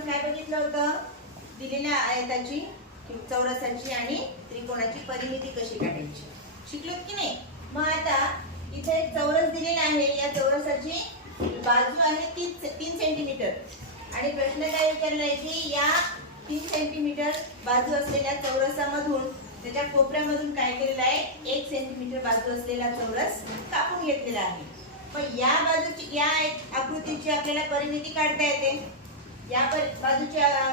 काय बघितलं होतं? दिलेल्या आयताची चौरसाची आणि त्रिकोणाची परिमिती कशी काढायची? शिकलो की नाही? मग आता इथे एक चौरस दिलेला आहे. या चौरसाची बाजू आहे तीन तीन सेंटीमीटर आणि प्रश्न काय विचारलाय की या तीन सेंटीमीटर बाजू असलेल्या चौरसामधून त्याच्या कोपऱ्यामधून काय केलेलं आहे? एक सेंटीमीटर बाजू असलेला चौरस कापून घेतलेला आहे. पण या बाजूची या आकृतीची आपल्याला परिमिती काढता येते. या पर-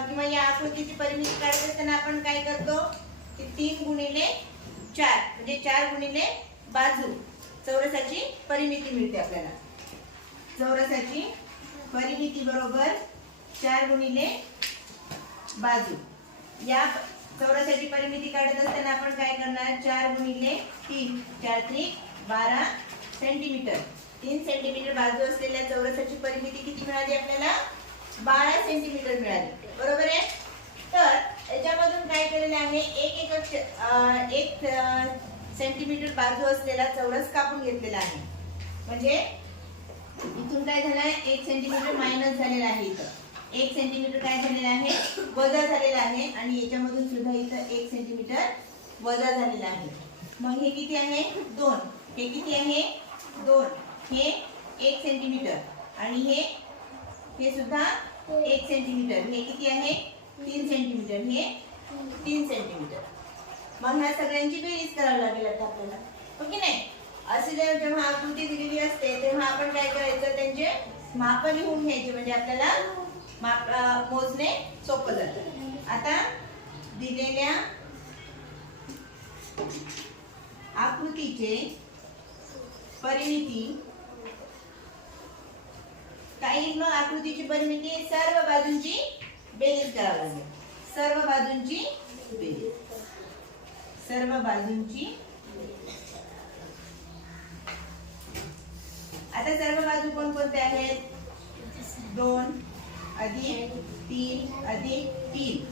किंवा या आकृतीची परिमिती काढत असताना आपण काय करतो? की तीन गुणिले चार म्हणजे चार गुणिले बाजू. चौरसाची परिमिती मिळते आपल्याला. चौरसाची परिमिती बरोबर चार गुणिले बाजू. या चौरसाची परिमिती काढत असताना आपण काय करणार? चार गुणिले तीन. चार त्रिक बारा सेंटीमीटर. तीन सेंटीमीटर बाजू असलेल्या चौरसाची परिमिती किती मिळाली आपल्याला? बारा सेंटीमीटर मिळाली. बरोबर आहे? तर याच्यामधून काय केलेलं आहे एक एक एक सेंटीमीटर बाजू असलेला चौरस कापून घेतलेला आहे. म्हणजे इथून काय झालं आहे? एक सेंटीमीटर मायनस झालेला आहे इथं. एक सेंटीमीटर काय झालेलं आहे? वजा झालेला आहे आणि याच्यामधून सुद्धा इथं एक सेंटीमीटर वजा झालेला आहे. मग हे किती आहे? दोन. हे किती आहे? दोन. हे एक सेंटीमीटर आणि हे हे सुद्धा एक सेंटीमीटर हे किती आहे? तीन सेंटीमीटर हे तीन सेंटीमीटर मग ह्या सगळ्यांची बेरीज करावी लागेल आता आपल्याला. हो ओके नाही? असे जर जेव्हा आकृती दिलेली असते तेव्हा आपण काय करायचं? त्यांचे माप लिहून घ्यायचे. म्हणजे आपल्याला माप मोजणे सोपं जातं. आता दिलेल्या आकृतीचे परिणिती काही मग आकृतीची परिमिती सर्व बाजूंची बेरीज करावी लागेल. सर्व बाजूंची बेरीज. सर्व बाजूंची आता सर्व बाजू कोणकोणत्या आहेत? दोन अधिक तीन अधिक तीन.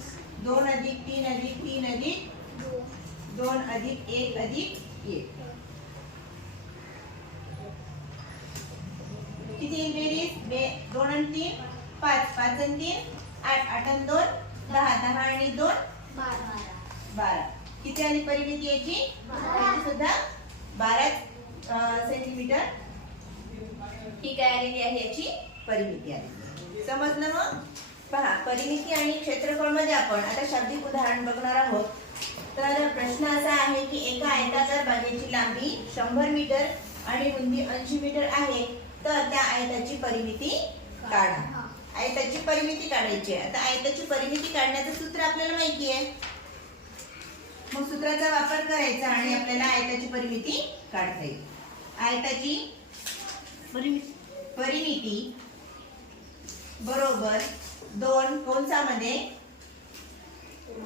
दोन अधिक तीन अधिक तीन अधिक दोन अधिक एक अधिक एक. येईल बेरीज बे दोन आणि तीन पाच. पाच आणि तीन आठ. आठ आणि दोन दहा. दहा आणि दोन बारा. किती आली परिमिती याची? सुद्धा बारा सेंटीमीटर ही काय आलेली आहे याची परिमिती आली समजलं मग? पहा परिमिती आणि क्षेत्रफळमध्ये आपण आता शाब्दिक उदाहरण बघणार आहोत. तर प्रश्न असा आहे की एका आयताकार बागेची लांबी शंभर मीटर आणि रुंदी ऐंशी मीटर आहे. तर त्या आयताची परिमिती काढा. आयताची परिमिती काढायची आहे. आता आयताची परिमिती काढण्याचं सूत्र आपल्याला माहिती आहे. मग सूत्राचा वापर करायचा आणि आपल्याला आयताची परिमिती काढता येईल. आयताची परिमिती. परिमिती बरोबर दोन कंसामध्ये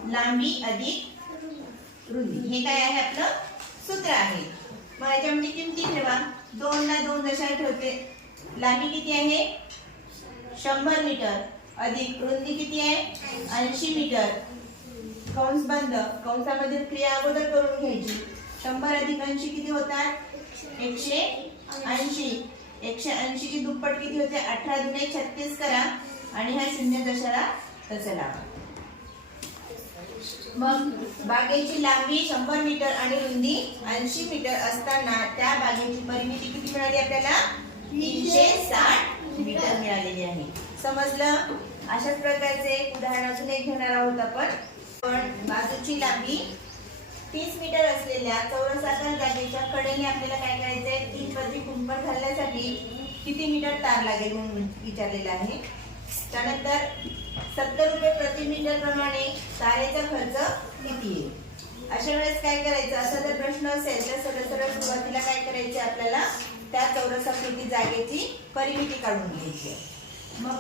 लांबी अधिक रुंदी. हे काय आहे आपलं? सूत्र आहे. मग याच्यामध्ये किमती ठेवा. दोन ला दोन दशाने ठेवते. लांबी किती आहे? शंभर मीटर. अधिक रुंदी किती आहे? ऐंशी मीटर. कंस बंद. कंसामध्ये क्रिया अगोदर करून घ्यायची. शंभर अधिक ऐंशी किती होतात? एकशे ऐंशी. एकशे ऐंशी ची दुप्पट किती होते? अठरा दुने छत्तीस करा. आणि ह्या शून्य दशाला तसं लावा. मग बागेची लांबी शंभर मीटर आणि रुंदी ऐंशी मीटर असताना त्या बागेची परिमिती किती मिळाली आपल्याला? तीनशे साठ मीटर मिळालेली आहे. समजलं? अशाच प्रकारचे एक उदाहरण अजून एक घेणार आहोत आपण. पण बाजूची लांबी तीस मीटर असलेल्या चौरसाकार जागेच्या कडेने आपल्याला काय करायचंय? तीन पदरी कुंपण घालण्यासाठी किती मीटर तार लागेल म्हणून विचारलेलं आहे. त्यानंतर सत्तर रुपये प्रति मीटर प्रमाणे तारेचा खर्च किती येईल अशा वेळेस काय करायचं? असा जर प्रश्न असेल तर सरळ सरळ सुरुवातीला काय करायचे आपल्याला? त्या चौरसाकृती जागेची परिमिती काढून घ्यायची. मग मग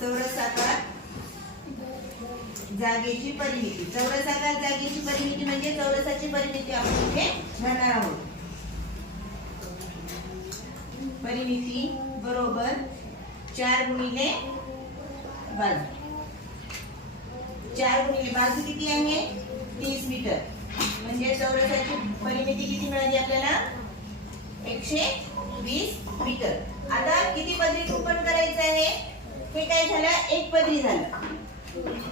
चौरसाकार जागेची परिमिती. चौरसाकार जागेची परिमिती म्हणजे चौरसाची परिमिती आपण इथे घेणार आहोत. परिमिती बरोबर चार गुणिले बाजू. चार गुणिले बाजू किती आहे? तीस मीटर. म्हणजे चौरसाची परिमिती किती मिळाली आपल्याला? एकशे वीस मीटर. आता किती पदरी कुंपण करायचं आहे? हे काय झालं? एक पदरी झालं.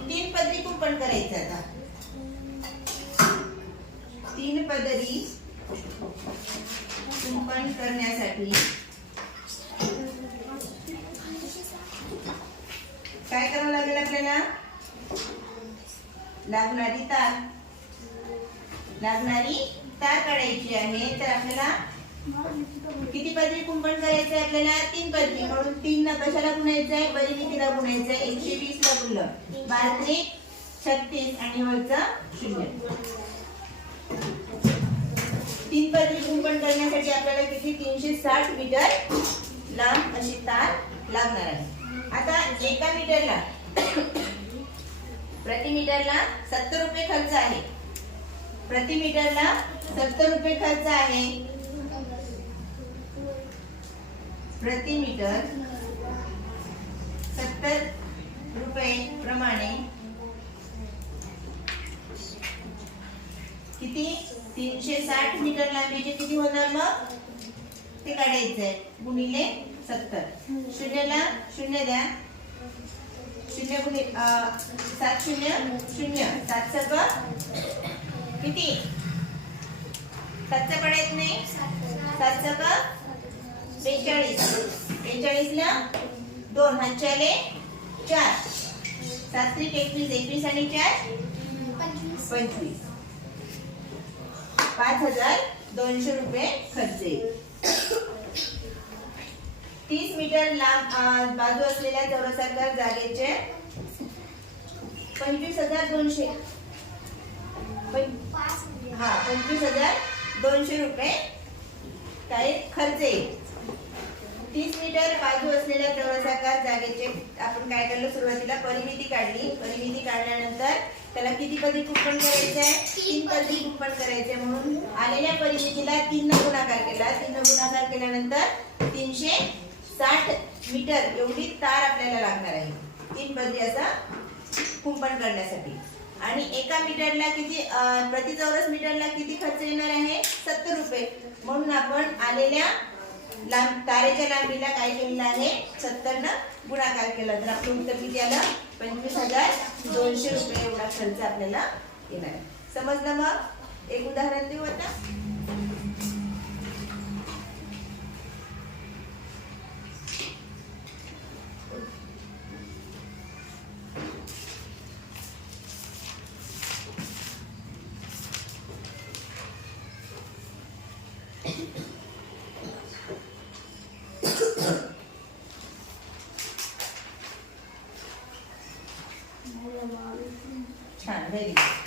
तीन पदरी कुंपण करायचं आता. तीन पदरी कुंपण करण्यासाठी काय करावं लागेल आपल्याला? लागणारी तार. लागणारी तार काढायची आहे. तर आपल्याला किती पदरी कुंपण करायचंय आपल्याला? तीन पदरी म्हणून तीन ना कशाला गुणायचंय? परिमितीला गुणायचंय. एकशे वीस ला गुणलं. बारा छत्तीस आणि वरचं शून्य. तीन पदरी कुंपण करण्यासाठी आपल्याला किती? तीनशे साठ मीटर लांब अशी तार लागणार आहे. आता एका मीटरला प्रति मीटरला सत्तर रुपये खर्च आहे. प्रति मीटरला सत्तर रुपये खर्च आहे. प्रति मीटर सत्तर रुपये प्रमाणे किती? तीनशे साठ मीटर लांबीचे म्हणजे किती होणार मग? ते काढायचंय. गुणिले सत्तर. शून्यला शून्य द्या शून्य गुणि अं, सात शून्य शून्य. सात सर्व किती? सातचा पडायच नाही. सात सर्व बेचाळीस. बेचाळीस ला दोन हातचे आले चार. सात त्रिक एकवीस एकवीस आणि चार पंचवीस. पाच हजार दोनशे रुपये खर्च येईल. तीस मीटर लांब बाजू असलेल्या चौरसाकार जागेचे पंचवीस हजार दोनशे. हा पंचवीस हजार दोनशे रुपये काय खर्च. येईल तीस मीटर बाजू असलेल्या चौरसाकार जागेचे आपण काय केलं सुरुवातीला परिमिती काढली. परिमिती काढल्यानंतर त्याला किती पदी कुंपण करायचं आहे? तीन पदी कुंपण करायचे. म्हणून आलेल्या परिमितीला तीन न गुणाकार केला. तीन न गुणाकार केल्यानंतर तीनशे साठ मीटर एवढी तार आपल्याला लागणार आहे. तीन पदी असा कुंपण करण्यासाठी. आणि एका मीटरला किती प्रति चौरस मीटरला किती खर्च येणार आहे? सत्तर रुपये. म्हणून आपण आलेल्या लांब तारेच्या लांबीला काय केलेलं आहे? सत्तर न गुणाकार केला. तर आपलं उत्तर किती आलं? पंचवीस हजार दोनशे रुपये एवढा खर्च आपल्याला येणार आहे. समजलं मग? एक उदाहरण देऊ आता. छान व्हेरी गुड